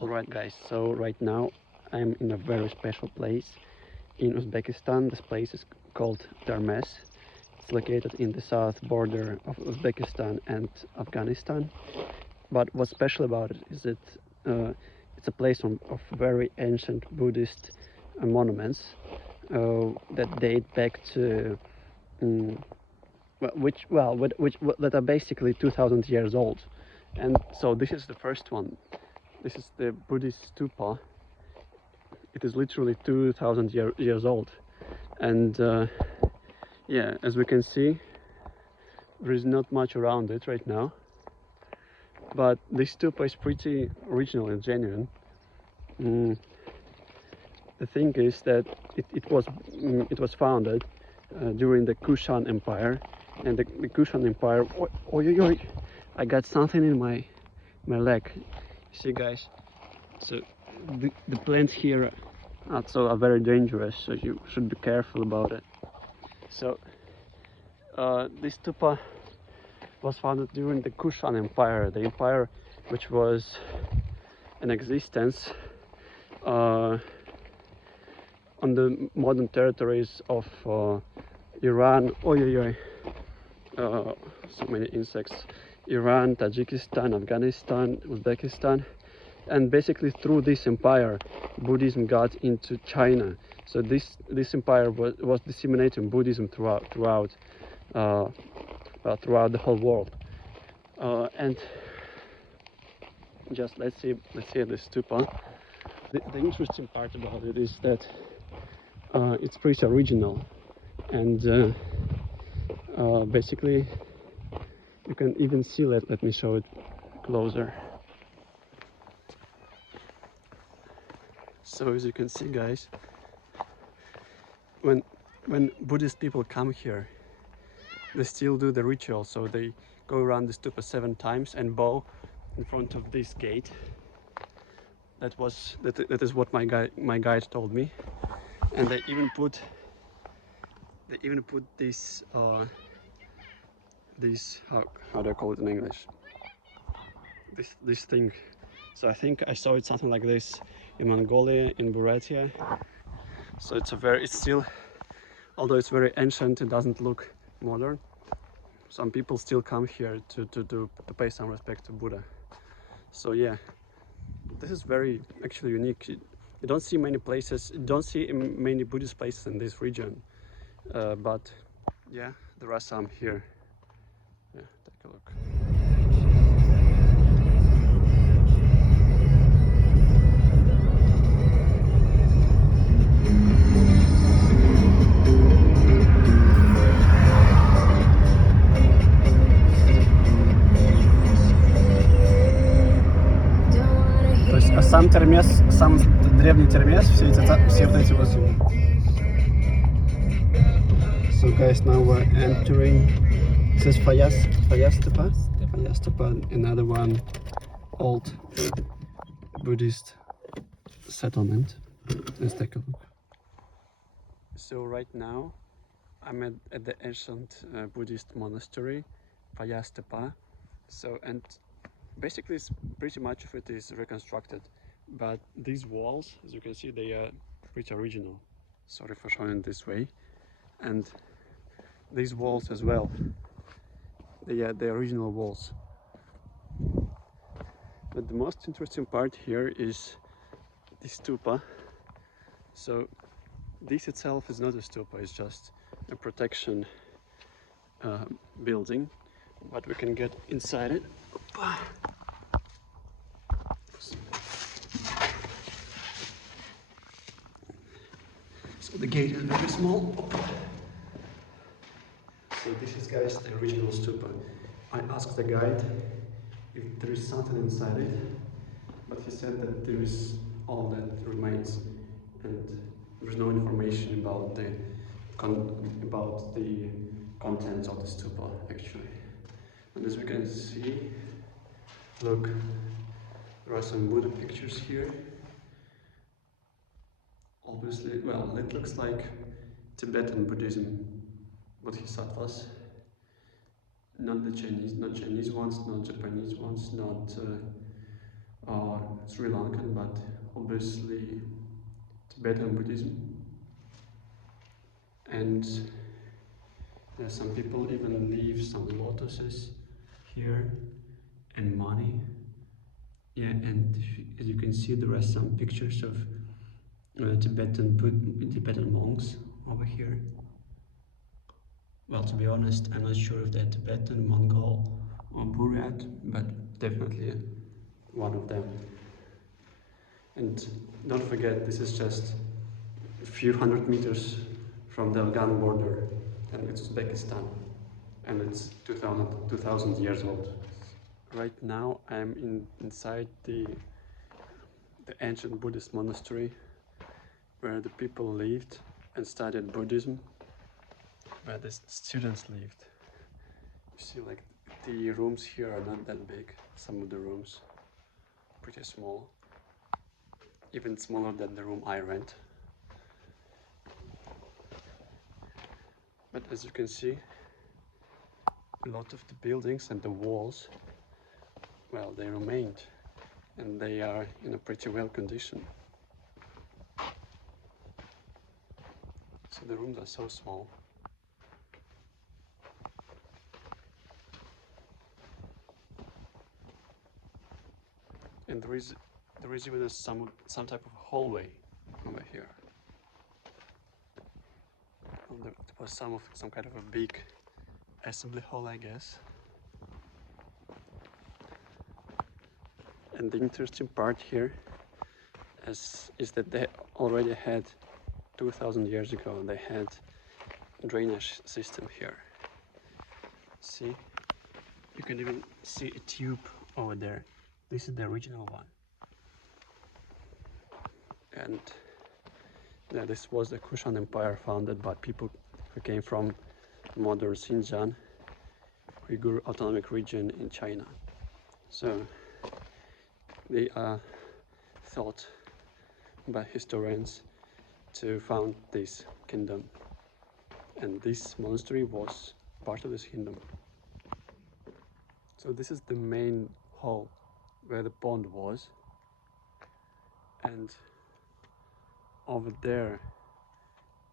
Alright guys, so right now I'm in a very special place in Uzbekistan. This place is called Termez. It's located in the south border of Uzbekistan and Afghanistan. But what's special about it is that it's a place of very ancient Buddhist monuments that date back to which that are basically 2000 years old. And so this is the first one. This is the Buddhist stupa. It is literally 2000 years old. And yeah, as we can see, there is not much around it right now. But this stupa is pretty original and genuine. The thing is that it was founded during the Kushan Empire, and the Kushan Empire. Oh, I got something in my leg. See, guys. So the plants here also are very dangerous, so you should be careful about it. So this stupa was founded during the Kushan Empire, the empire which was in existence on the modern territories of Iran. So many insects. Iran, Tajikistan, Afghanistan, Uzbekistan, and basically through this empire, Buddhism got into China. So this empire was disseminating Buddhism throughout the whole world. And just let's see the stupa. The interesting part about it is that it's pretty original, and basically you can even see it. Let me show it closer. So as you can see, guys, when Buddhist people come here, they still do the ritual. So they go around the stupa 7 times and bow in front of this gate. That is what my guide told me. And they even put this how do I call it in English? This thing. So I think I saw it something like this in Mongolia, in Buryatia. So it's still, although it's very ancient, it doesn't look modern. Some people still come here to pay some respect to Buddha. So yeah, this is very actually unique. You don't see many places, you don't see many Buddhist places in this region, but yeah, there are some here. Yeah, take a look. То есть, а сам Термез, сам древний Термез, все вот эти вот. So guys, now we're entering. This is Fayaz Tepe, another one old Buddhist settlement. Let's take a look. So right now I'm at the ancient Buddhist monastery, Fayaz Tepe. So, and basically pretty much of it is reconstructed, but these walls, as you can see, they are pretty original. Sorry for showing it this way. And these walls as well, they are the original walls. But the most interesting part here is the stupa. So this itself is not a stupa, it's just a protection building, but we can get inside it. So the gate is very small. So this is, guys, the original stupa. I asked the guide if there is something inside it, but he said that there is all that remains, and there's no information about the contents of the stupa actually. And as we can see, look, there are some Buddha pictures here. Obviously, well, it looks like Tibetan Buddhism, Bodhisattvas. Not Chinese ones, not Japanese ones, not Sri Lankan, but obviously Tibetan Buddhism. And some people even leave some lotuses here and money. Yeah, and as you can see, there are some pictures of Tibetan monks over here. Well, to be honest, I'm not sure if they're Tibetan, Mongol, or Buryat, but definitely one of them. And don't forget, this is just a few hundred meters from the Afghan border, and it's Uzbekistan, and it's 2000 years old. Right now, I'm inside the ancient Buddhist monastery where the people lived and studied Buddhism, where the students lived. You see, like, the rooms here are not that big. Some of the rooms pretty small, even smaller than the room I rent. But as you can see, a lot of the buildings and the walls, well, they remained, and they are in a pretty well condition. So the rooms are so small. And there is even some type of hallway over here. And there was some kind of a big assembly hall, I guess. And the interesting part here is that they already had 2000 years ago, they had a drainage system here. See, you can even see a tube over there. This is the original one. And yeah, this was the Kushan Empire, founded by people who came from modern Xinjiang, Uyghur Autonomic Region in China. So they are thought by historians to found this kingdom, and this monastery was part of this kingdom. So this is the main hall where the pond was, and over there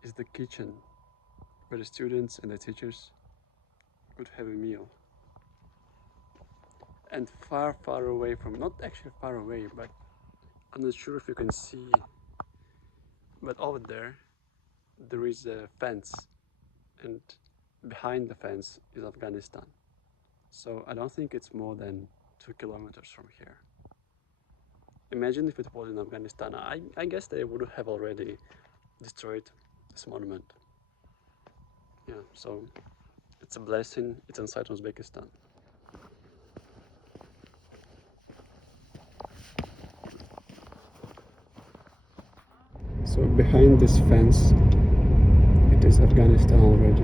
is the kitchen where the students and the teachers could have a meal. And far away from, not actually far away, but I'm not sure if you can see, but over there is a fence, and behind the fence is Afghanistan. So I don't think it's more than 2 kilometers from here. Imagine if it was in Afghanistan. I guess they would have already destroyed this monument. Yeah, so it's a blessing. It's inside Uzbekistan. So behind this fence, it is Afghanistan already.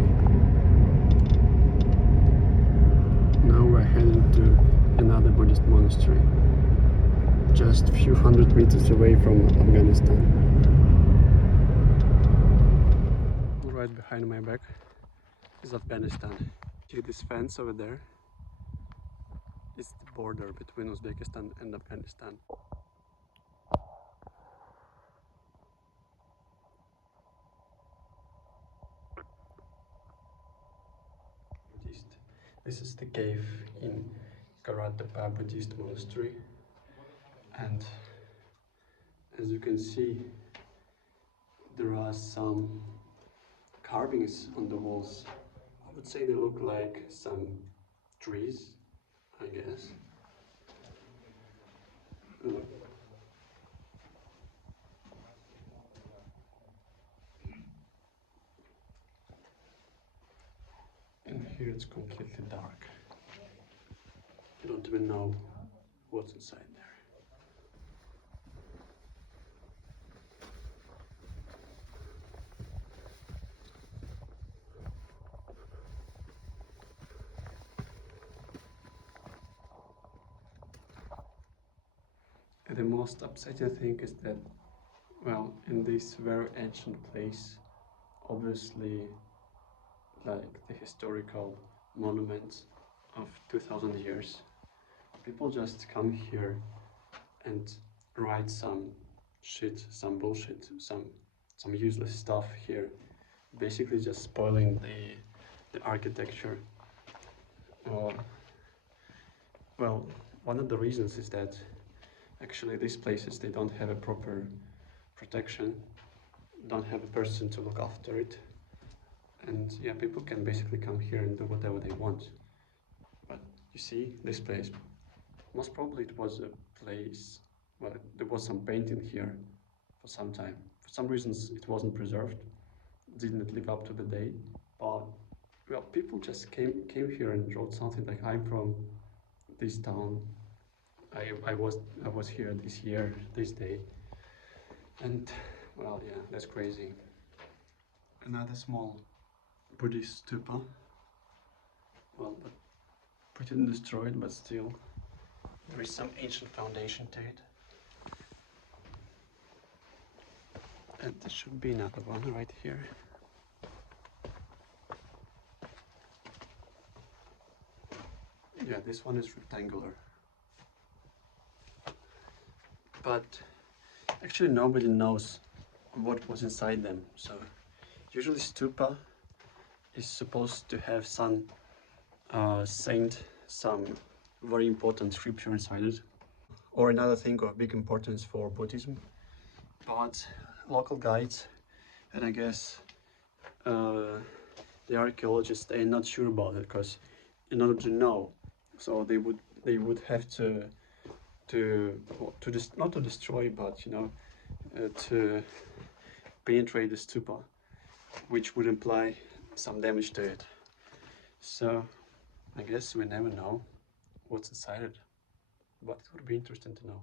Now we're heading to another Buddhist monastery, just a few hundred meters away from Afghanistan. Right behind my back is Afghanistan. See this fence over there? It's the border between Uzbekistan and Afghanistan. This is the cave in Tepe Buddhist monastery, and as you can see, there are some carvings on the walls. I would say they look like some trees, I guess. Look. And here it's completely dark. You don't even know what's inside there. And the most upsetting thing is that, well, in this very ancient place, obviously, like the historical monuments of 2000 years, people just come here and write some shit, some bullshit, some useless stuff here, basically just spoiling the architecture. Well, one of the reasons is that actually these places, they don't have a proper protection, don't have a person to look after it, and yeah, people can basically come here and do whatever they want. But you see, this place, most probably it was a place, well, there was some painting here for some time. For some reasons it wasn't preserved, didn't live up to the date, but well, people just came here and wrote something like, I'm from this town, I was here this year, this day, and well, yeah, that's crazy. Another small Buddhist stupa, well, but pretty destroyed, but still there is some ancient foundation to it. And there should be another one right here. Yeah, this one is rectangular. But actually nobody knows what was inside them. So usually stupa is supposed to have some saint, some very important scripture inside it, or another thing of big importance for Buddhism. But local guides, and I guess the archaeologists, they're not sure about it, because in order to know, so they would have to not to destroy, but you know, to penetrate the stupa, which would imply some damage to it. So I guess we never know what's inside it, but it would be interesting to know.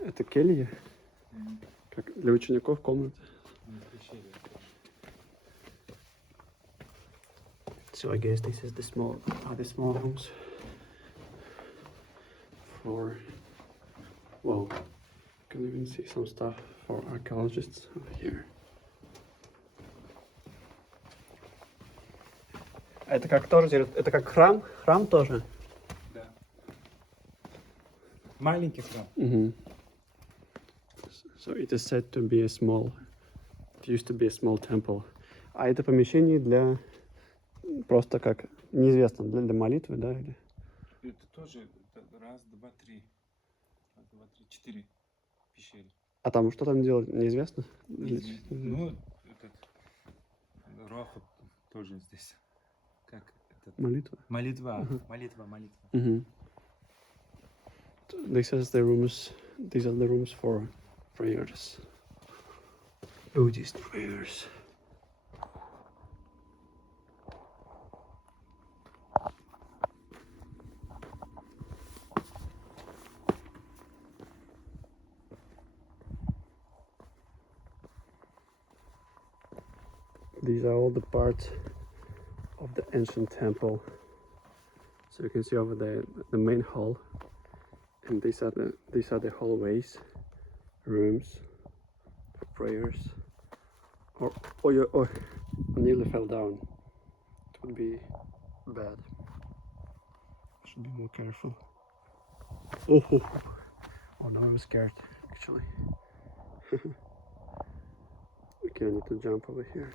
Это келья, как для учеников комната. So I guess this is the small rooms for, well, you can even see some stuff for archaeologists over here. Это как тоже, это как храм? Храм тоже? Да. Маленький храм. So it is said to be a small, it used to be a small temple. А это помещение для, просто как, неизвестно, для молитвы, да? Или? Это тоже раз, два, три, 4 пещеры. А там что там делать, неизвестно? Ну, этот Рохот тоже здесь. Как этот? Молитва? Молитва. This is the rooms, these are the rooms for prayers, Buddhist prayers. These are all the parts of the ancient temple. So you can see over there the main hall, and these are the hallways, rooms, prayers. Or I nearly fell down. It would be bad. I should be more careful. Oh no, I was scared actually. Okay, I need to jump over here.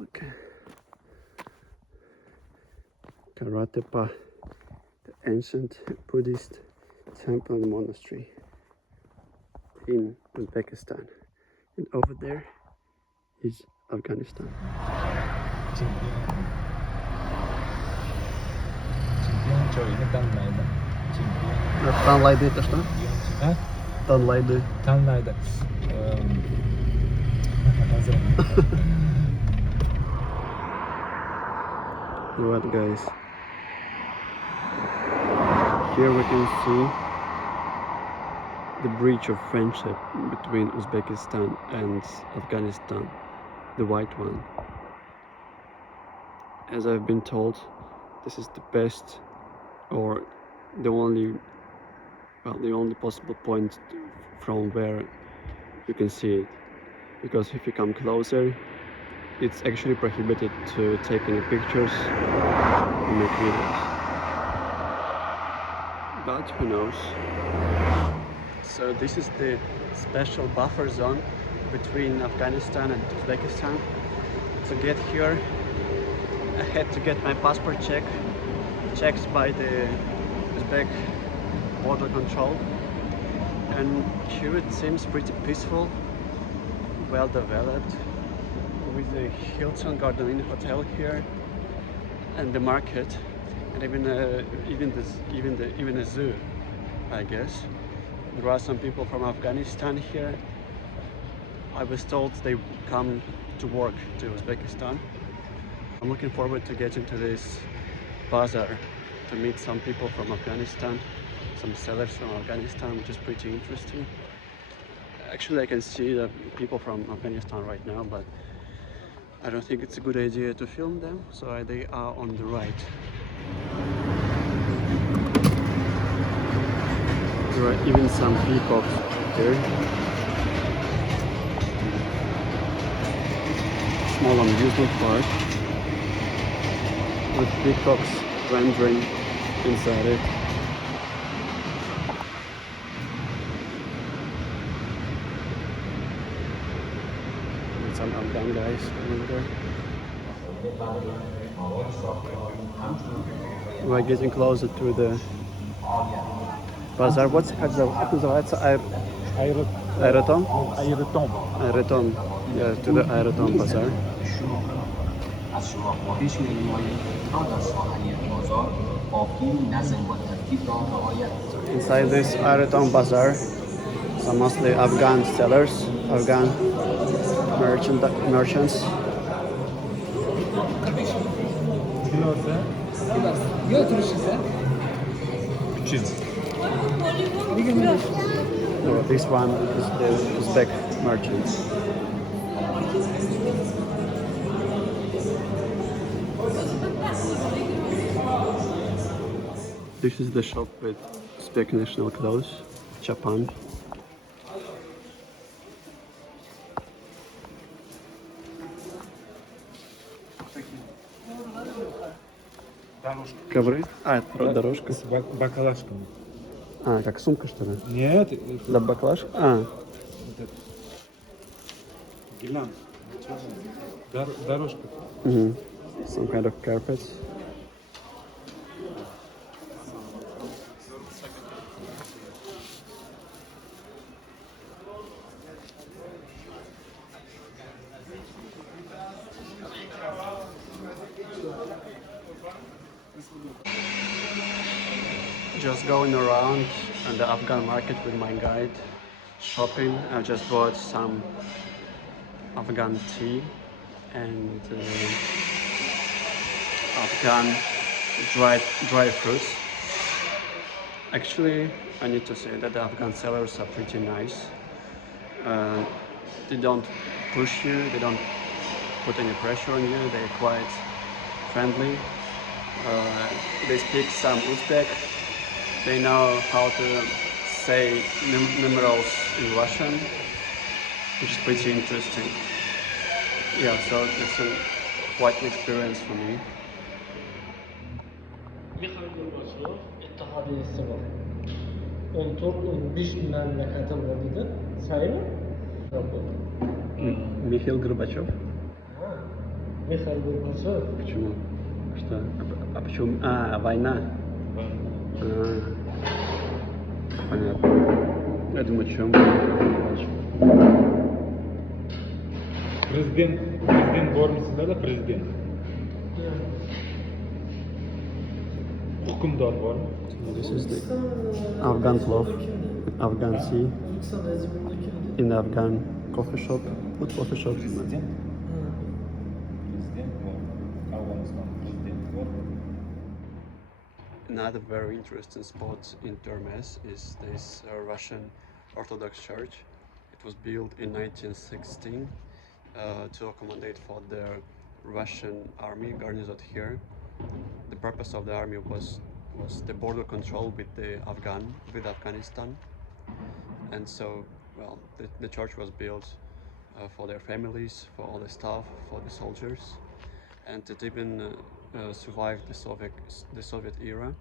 Okay. Tepe, the ancient Buddhist temple and monastery in Uzbekistan, and over there is Afghanistan. Танлайды это что? А? Танлайды. Танлайда. What, guys? Here we can see the breach of friendship between Uzbekistan and Afghanistan, the white one. As I've been told, this is the best or the only well, the only possible point from where you can see it, because if you come closer, it's actually prohibited to take any pictures and make videos. But who knows? So this is the special buffer zone between Afghanistan and Uzbekistan. To get here, I had to get my passport checked by the Uzbek border control, and here it seems pretty peaceful, well developed, with the Hilton Garden Inn hotel here, and the market, and even a zoo, I guess. There are some people from Afghanistan here. I was told they come to work to Uzbekistan. I'm looking forward to getting to this bazaar to meet some people from Afghanistan, some sellers from Afghanistan, which is pretty interesting. Actually, I can see the people from Afghanistan right now, but I don't think it's a good idea to film them, so they are on the right. There are even some peacocks here. Small amusement park with peacocks wandering inside it. And some Afghan guys over there. We're getting closer to the bazaar. What's Airitom? Airitom. Yeah, to the Airitom bazaar. Inside this Airitom bazaar, some mostly Afghan sellers, Afghan merchants. No, this one is the Uzbek merchants. This is the shop with Uzbek national clothes, Japan. Дорожка. Ковры? А, это дорожка. С баклажками. А, как сумка, что ли? Нет, Для баклажки? А, гирлянда. Дорожка. some kind of carpets. Just going around in the Afghan market with my guide, shopping. I just bought some Afghan tea and Afghan dry fruits. Actually, I need to say that the Afghan sellers are pretty nice. They don't push you, they don't put any pressure on you, they're quite friendly. They speak some Uzbek. They know how to say numerals in Russian, which is pretty interesting. Yeah, so it's quite an experience for me. Mikhail Gorbachev ittihadiyesi var. 14-15 memleketi vardı. Sayılır mı? Mikhail Gorbachev? Mikhail Gorbachev. Почему? Что? А почему? А, война. Понятно. Я думаю, о чем? Президент bormisizlar da prezident. Hukmdor bormi? This is the Afghan plov, Afghan tea, in the Afghan coffee shop, food coffee shop. Prezident bor. Afg'oniston prezidenti bor. Another very interesting spot in Termez is this Russian Orthodox church. It was built in 1916 to accommodate for the Russian army garrisoned here. The purpose of the army was was the border control with the with Afghanistan, and so well the church was built for their families, for all the staff, for the soldiers, and it even survived the Soviet era.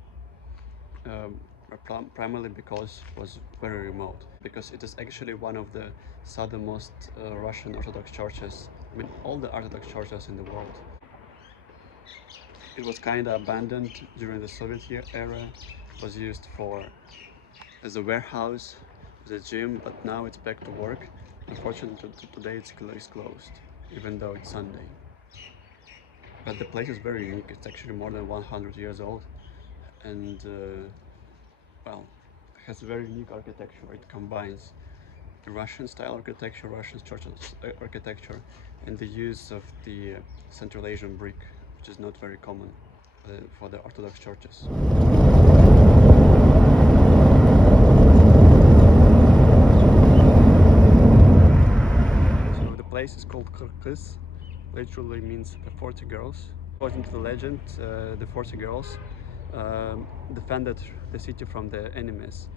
Primarily because it was very remote, because it is actually one of the southernmost Russian Orthodox churches. I mean, all the Orthodox churches in the world. It was kind of abandoned during the Soviet era. It was used as a warehouse, as a gym, but now it's back to work. Unfortunately, today it's closed, even though it's Sunday. But the place is very unique. It's actually more than 100 years old, and well, it has very unique architecture. It combines the Russian style architecture, Russian church architecture, and the use of the Central Asian brick, which is not very common for the Orthodox churches. So the place is called Kirk Kiz, literally means the 40 girls. According to the legend, the 40 girls defended the city from the enemies,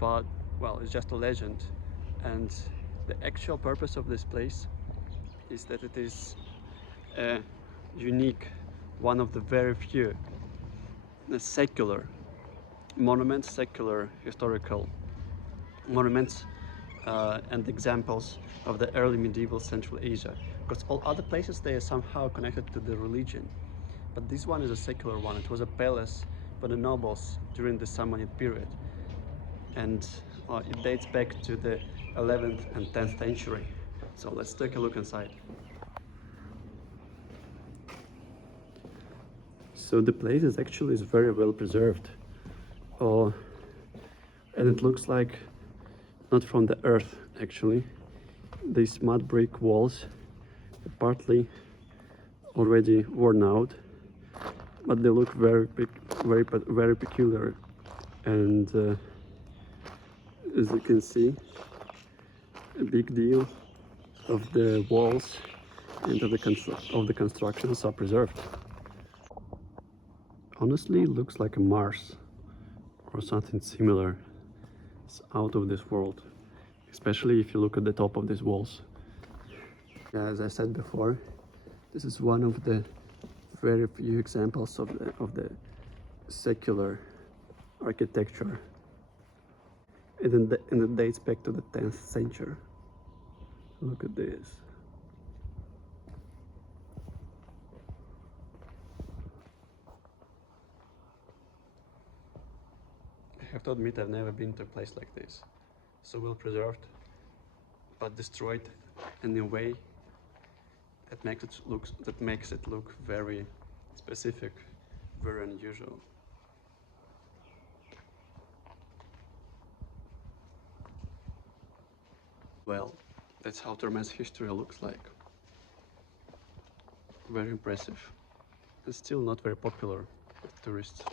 but well, it's just a legend, and the actual purpose of this place is that it is a unique, one of the very few secular monuments, secular historical monuments and examples of the early medieval Central Asia, because all other places they are somehow connected to the religion, but this one is a secular one. It was a palace for the nobles during the Samanid period, and it dates back to the 11th and 10th century. So let's take a look inside. So the place is actually very well preserved, and it looks like not from the earth actually. These mud brick walls are partly already worn out, but they look very peculiar, and as you can see, a big deal of the walls and of the constructions are preserved. Honestly, it looks like a Mars or something similar. It's out of this world, especially if you look at the top of these walls. As I said before, this is one of the very few examples of the secular architecture, and it dates back to the 10th century. Look at this. I have to admit, I've never been to a place like this, so well preserved, but destroyed in a way that makes it look very specific, very unusual. Well, that's how Termez history looks like. Very impressive, and still not very popular with tourists.